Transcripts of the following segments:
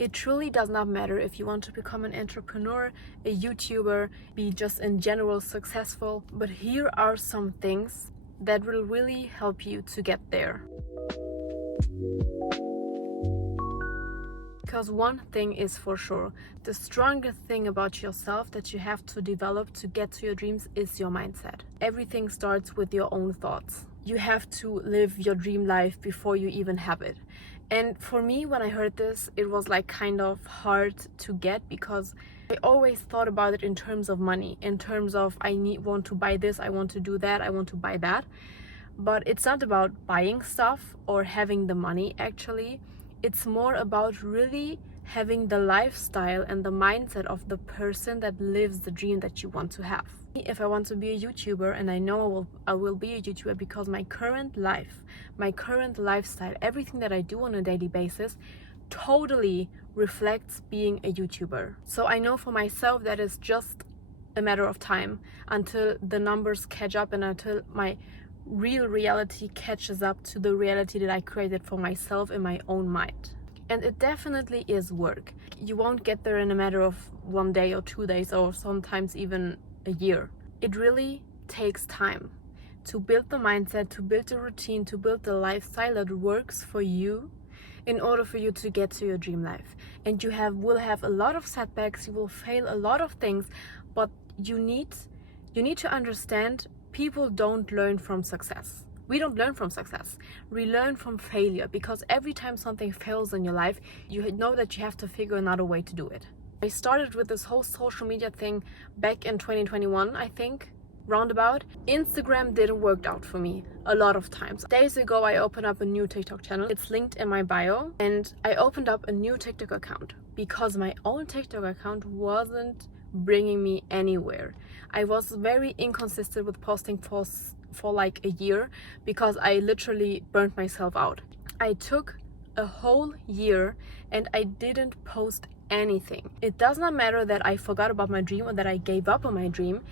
It truly does not matter if you want to become an entrepreneur, a YouTuber, be just in general successful, but here are some things that will really help you to get there. Because one thing is for sure, the strongest thing about yourself that you have to develop to get to your dreams is your mindset. Everything starts with your own thoughts. You have to live your dream life before you even have it. And for me, when I heard this, it was like kind of hard to get, because I always thought about it in terms of money, in terms of want to buy this, I want to do that, I want to buy that. But it's not about buying stuff or having the money actually. It's more about really having the lifestyle and the mindset of the person that lives the dream that you want to have. If I want to be a YouTuber, and I know I will be a YouTuber because my current life, my current lifestyle, everything that I do on a daily basis totally reflects being a YouTuber. So I know for myself that it's just a matter of time until the numbers catch up and until my real reality catches up to the reality that I created for myself in my own mind. And it definitely is work. You won't get there in a matter of 1 day or 2 days or sometimes even a year. It really takes time to build the mindset, to build the routine, to build the lifestyle that works for you in order for you to get to your dream life. And you will have a lot of setbacks, you will fail a lot of things, but you need to understand people don't learn from success. We don't learn from success. We learn from failure, because every time something fails in your life, you know that you have to figure another way to do it. I started with this whole social media thing back in 2021, I think, roundabout. Instagram didn't work out for me a lot of times. Days ago, I opened up a new TikTok channel. It's linked in my bio. And I opened up a new TikTok account because my old TikTok account wasn't bringing me anywhere. I was very inconsistent with posting for like a year because I literally burnt myself out. I took a whole year and I didn't post anything. It does not matter that I forgot about my dream or that I gave up on my dream.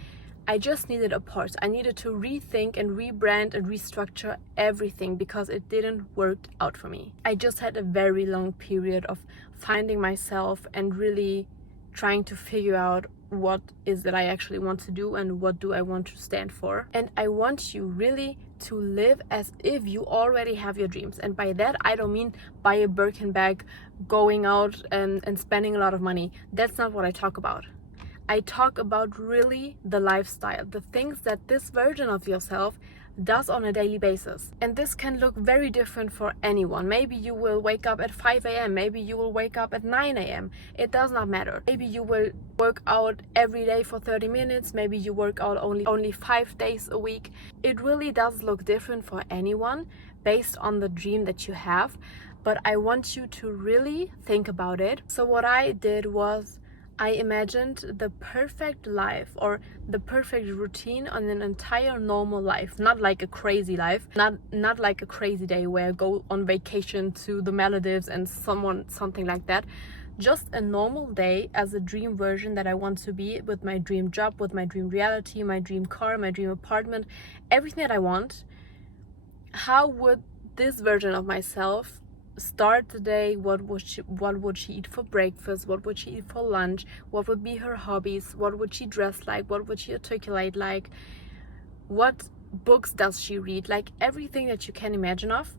I just needed a pause. I needed to rethink and rebrand and restructure everything because it didn't work out for me. I just had a very long period of finding myself and really trying to figure out what is that I actually want to do and what do I want to stand for. And I want you really to live as if you already have your dreams. And by that, I don't mean buy a Birkin bag, going out and spending a lot of money. That's not what I talk about. I talk about really the lifestyle, the things that this version of yourself does on a daily basis. And this can look very different for anyone. Maybe you will wake up at 5 a.m. Maybe you will wake up at 9 a.m. It does not matter. Maybe you will work out every day for 30 minutes. Maybe you work out only 5 days a week. It really does look different for anyone based on the dream that you have. But I want you to really think about it. So what I did was I imagined the perfect life or the perfect routine on an entire normal life, not like a crazy life, not like a crazy day where I go on vacation to the Maldives and something like that. Just a normal day as a dream version that I want to be, with my dream job, with my dream reality, my dream car, my dream apartment, everything that I want. How would this version of myself start the day? What would she eat for breakfast? What would she eat for lunch? What would be her hobbies? What would she dress like? What would she articulate like? What books does she read? Like everything that you can imagine of,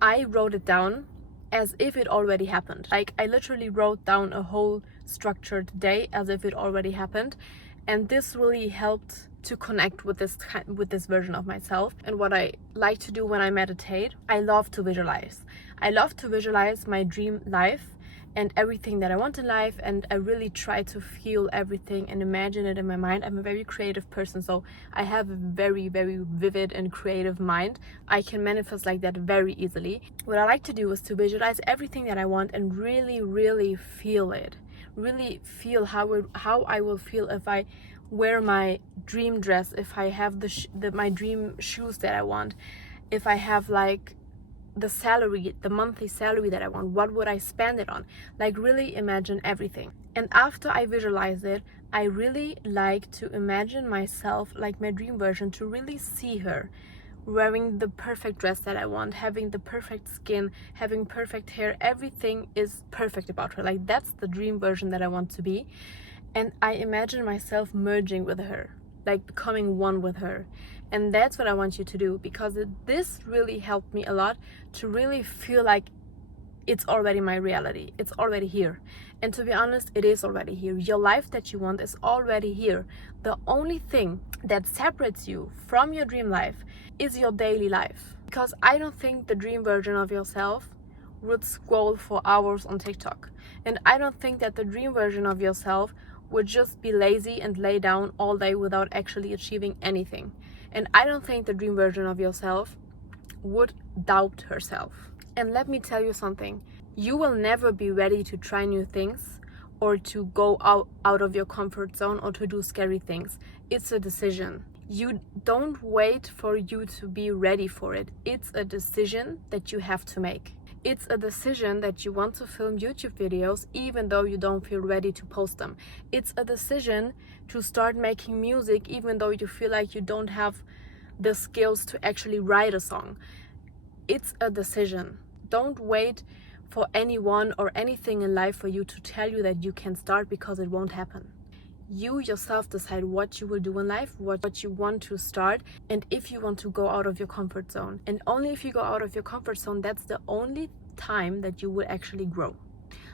I wrote it down as if it already happened. Like I literally wrote down a whole structured day as if it already happened. And this really helped to connect with this version of myself. And what I like to do when I meditate, I love to visualize. I love to visualize my dream life and everything that I want in life, and I really try to feel everything and imagine it in my mind. I'm a very creative person, so I have a very, very vivid and creative mind. I can manifest like that very easily. What I like to do is to visualize everything that I want and really, really feel it. Really feel how I will feel if I wear my dream dress, if I have my dream shoes that I want, if I have like the monthly salary that I want, what would I spend it on? Like really imagine everything. And after I visualize it, I really like to imagine myself like my dream version, to really see her wearing the perfect dress that I want, having the perfect skin, having perfect hair. Everything is perfect about her. Like, that's the dream version that I want to be. And I imagine myself merging with her, like becoming one with her. And that's what I want you to do, because this really helped me a lot to really feel like it's already my reality. It's already here. And to be honest, it is already here. Your life that you want is already here. The only thing that separates you from your dream life is your daily life. Because I don't think the dream version of yourself would scroll for hours on TikTok. And I don't think that the dream version of yourself would just be lazy and lay down all day without actually achieving anything. And I don't think the dream version of yourself would doubt herself. And let me tell you something. You will never be ready to try new things or to go out of your comfort zone or to do scary things. It's a decision. You don't wait for you to be ready for it. It's a decision that you have to make. It's a decision that you want to film YouTube videos even though you don't feel ready to post them. It's a decision to start making music even though you feel like you don't have the skills to actually write a song. It's a decision. Don't wait for anyone or anything in life for you to tell you that you can start, because it won't happen. You yourself decide what you will do in life, what you want to start, and if you want to go out of your comfort zone. And only if you go out of your comfort zone, that's the only time that you will actually grow.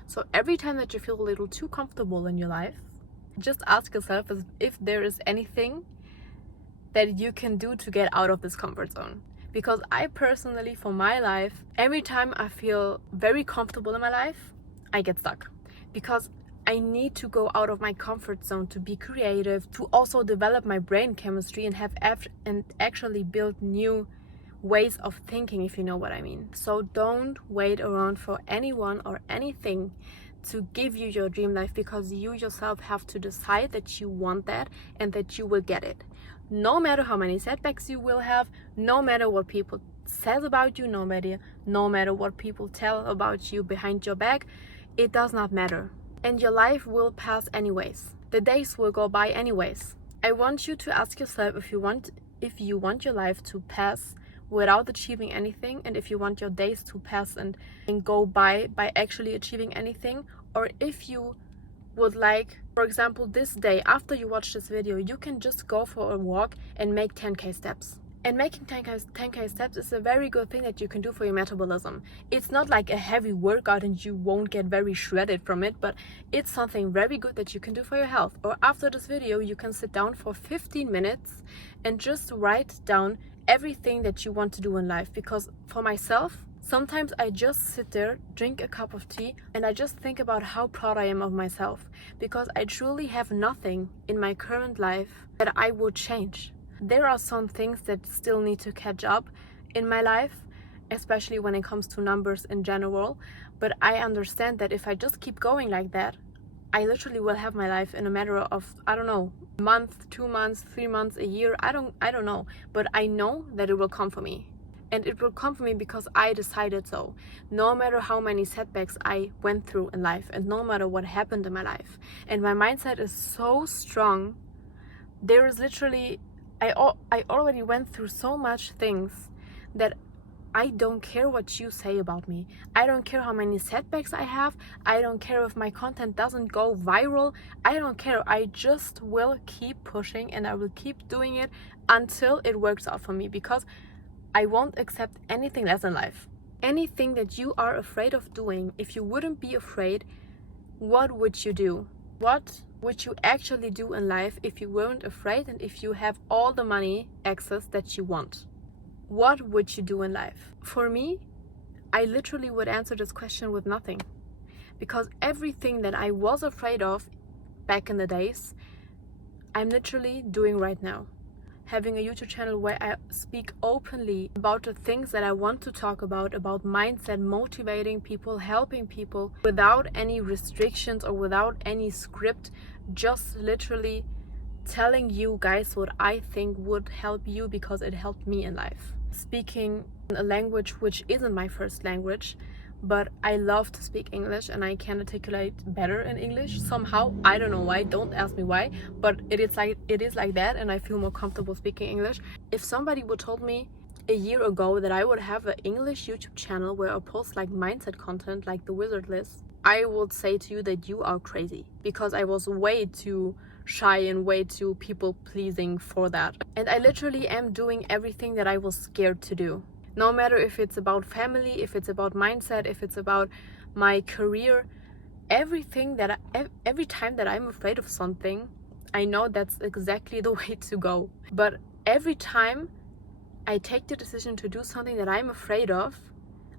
So every time that you feel a little too comfortable in your life, just ask yourself if there is anything that you can do to get out of this comfort zone. Because I personally, for my life, every time I feel very comfortable in my life, I get stuck. Because I need to go out of my comfort zone to be creative, to also develop my brain chemistry and actually build new ways of thinking, if you know what I mean. So don't wait around for anyone or anything to give you your dream life, because you yourself have to decide that you want that and that you will get it. No matter how many setbacks you will have, no matter what people says about you, no matter what people tell about you behind your back, it does not matter. And your life will pass anyways. The days will go by anyways. I want you to ask yourself if you want your life to pass without achieving anything, and if you want your days to pass and go by actually achieving anything, or if you would like, for example, this day after you watch this video, you can just go for a walk and make 10k steps. And making 10k steps is a very good thing that you can do for your metabolism. It's not like a heavy workout and you won't get very shredded from it, but it's something very good that you can do for your health. Or after this video, you can sit down for 15 minutes and just write down everything that you want to do in life. Because for myself, sometimes I just sit there, drink a cup of tea, and I just think about how proud I am of myself, because I truly have nothing in my current life that I would change. There are some things that still need to catch up in my life, especially when it comes to numbers in general, but I understand that if I just keep going like that, I literally will have my life in a matter of, I don't know, a month, 2 months, 3 months, a year, I don't know, but I know that it will come for me. And it will come for me because I decided so. No matter how many setbacks I went through in life, and no matter what happened in my life. And my mindset is so strong. There is literally, I already went through so much things that I don't care what you say about me. I don't care how many setbacks I have. I don't care if my content doesn't go viral. I don't care. I just will keep pushing, and I will keep doing it until it works out for me, because I won't accept anything less in life. Anything that you are afraid of doing, if you wouldn't be afraid, what would you do? What would you actually do in life if you weren't afraid and if you have all the money access that you want? What would you do in life? For me, I literally would answer this question with nothing. Because everything that I was afraid of back in the days, I'm literally doing right now. Having a YouTube channel where I speak openly about the things that I want to talk about mindset, motivating people, helping people without any restrictions or without any script, just literally telling you guys what I think would help you, because it helped me in life. Speaking a language which isn't my first language, but I love to speak English and I can articulate better in English somehow. I don't know why, don't ask me why, but it is like that, and I feel more comfortable speaking English. If somebody would told me a year ago that I would have an English YouTube channel where I post like mindset content like the wizard list, I would say to you that you are crazy, because I was way too shy and way too people pleasing for that. And I literally am doing everything that I was scared to do. No matter if it's about family, if it's about mindset, if it's about my career, every time that I'm afraid of something, I know that's exactly the way to go. But every time I take the decision to do something that I'm afraid of,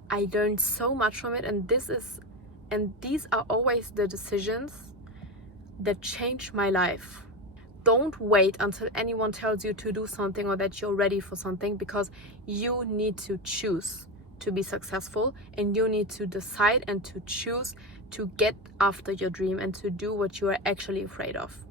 I learned so much from it, and these are always the decisions that change my life. Don't wait until anyone tells you to do something or that you're ready for something, because you need to choose to be successful, and you need to decide and to choose to get after your dream and to do what you are actually afraid of.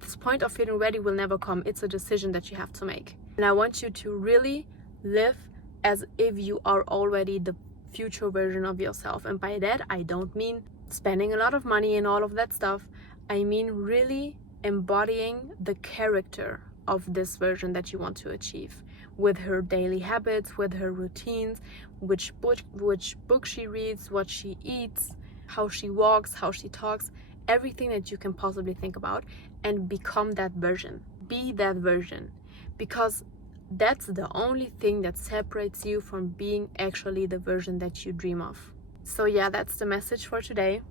This point of feeling ready will never come. It's a decision that you have to make. And I want you to really live as if you are already the future version of yourself. And by that, I don't mean spending a lot of money and all of that stuff. I mean really embodying the character of this version that you want to achieve, with her daily habits, with her routines, which book she reads, what she eats, how she walks, how she talks, everything that you can possibly think about, and become that version. Be that version, because that's the only thing that separates you from being actually the version that you dream of. So yeah, that's the message for today.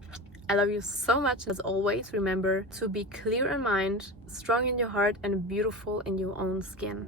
I love you so much. As always, remember to be clear in mind, strong in your heart, and beautiful in your own skin.